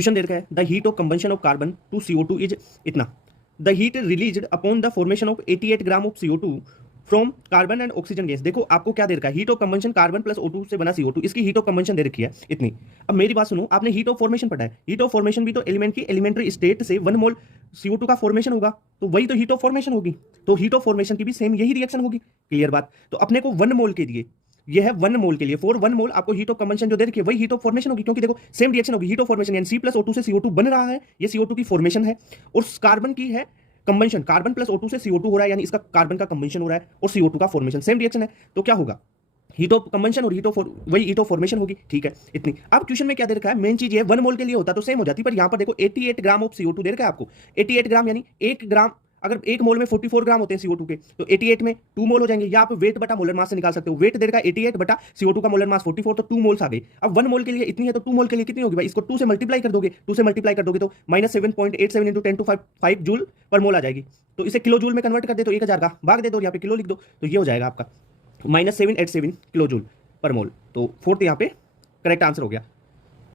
Question दे रखा है the heat of combustion of carbon to CO2 is इतना। The heat released upon the formation of 88 gram of CO2 from carbon and oxygen gas. देखो आपको क्या दे रखा है, heat of combustion carbon plus O2 से बना CO2, इसकी हीट ऑफ कंबंशन दे रखी है इतनी। अब मेरी बात सुनो, आपने हीट ऑफ फॉर्मेशन पढ़ा है, हीट ऑफ फॉर्मेशन भी तो एलिमेंट की एलिमेंट्री स्टेट से 1 मोल CO2 का फॉर्मेशन होगा, तो वही तो हीट ऑफ फॉर्मेशन होगी। तो हीट ऑफ फॉर्मेशन की भी सेम यही रिएक्शन होगी। क्लियर बात। तो अपने को 1 मोल के लिए, ये है 1 मोल के लिए, फॉर 1 मोल आपको हीट ऑफ कंबंशन जो दे रखी है वही हीट ऑफ फॉर्मेशन होगी, क्योंकि देखो सेम रिएक्शन होगी, हीट ऑफ फॉर्मेशन यानी C+O2 से CO2 बन रहा है, ये CO2 की फॉर्मेशन है, और कार्बन की है कंबंशन, कार्बन प्लस O2 से CO2 हो रहा है, यानी इसका कार्बन का कंबंशन हो रहा है और CO2 का फॉर्मेशन, सेम रिएक्शन है। तो क्या होगा, हीट ऑफ कंबंशन और वही हीट ऑफ फॉर्मेशन होगी। ठीक है इतनी। अब क्वेश्चन में क्या दे रखा है, मेन चीज ये 1 मोल के लिए होता तो सेम हो जाती, पर यहां पर देखो 88 ग्राम ऑफ CO2 दे रखा है आपको। 88 ग्राम यानी 1 ग्राम, अगर 1 मोल में 44 ग्राम होते हैं CO2 के, तो 88 में 2 मोल हो जाएंगे, या आप वेट बटा मोलर मास से निकाल सकते हो। वेट दे रखा है 88 बटा CO2 का मोलर मास 44, तो 2 मोल्स आ गए। अब 1 मोल के लिए इतनी है, तो 2 मोल के लिए कितनी होगी भाई, इसको 2 से मल्टीप्लाई कर दोगे, 2 से मल्टीप्लाई कर दोगे तो -7.87 इंटू 10⁵ जूल पर मोल आ जाएगी। तो इसे किलो जूल में कन्वर्ट कर दे तो 1000 का भाग दे दो, यहाँ पे किलो लिख दो, तो ये हो जाएगा आपका -787 किलो जूल पर मोल। तो फोर्थ यहाँ पे करेक्ट आंसर हो गया।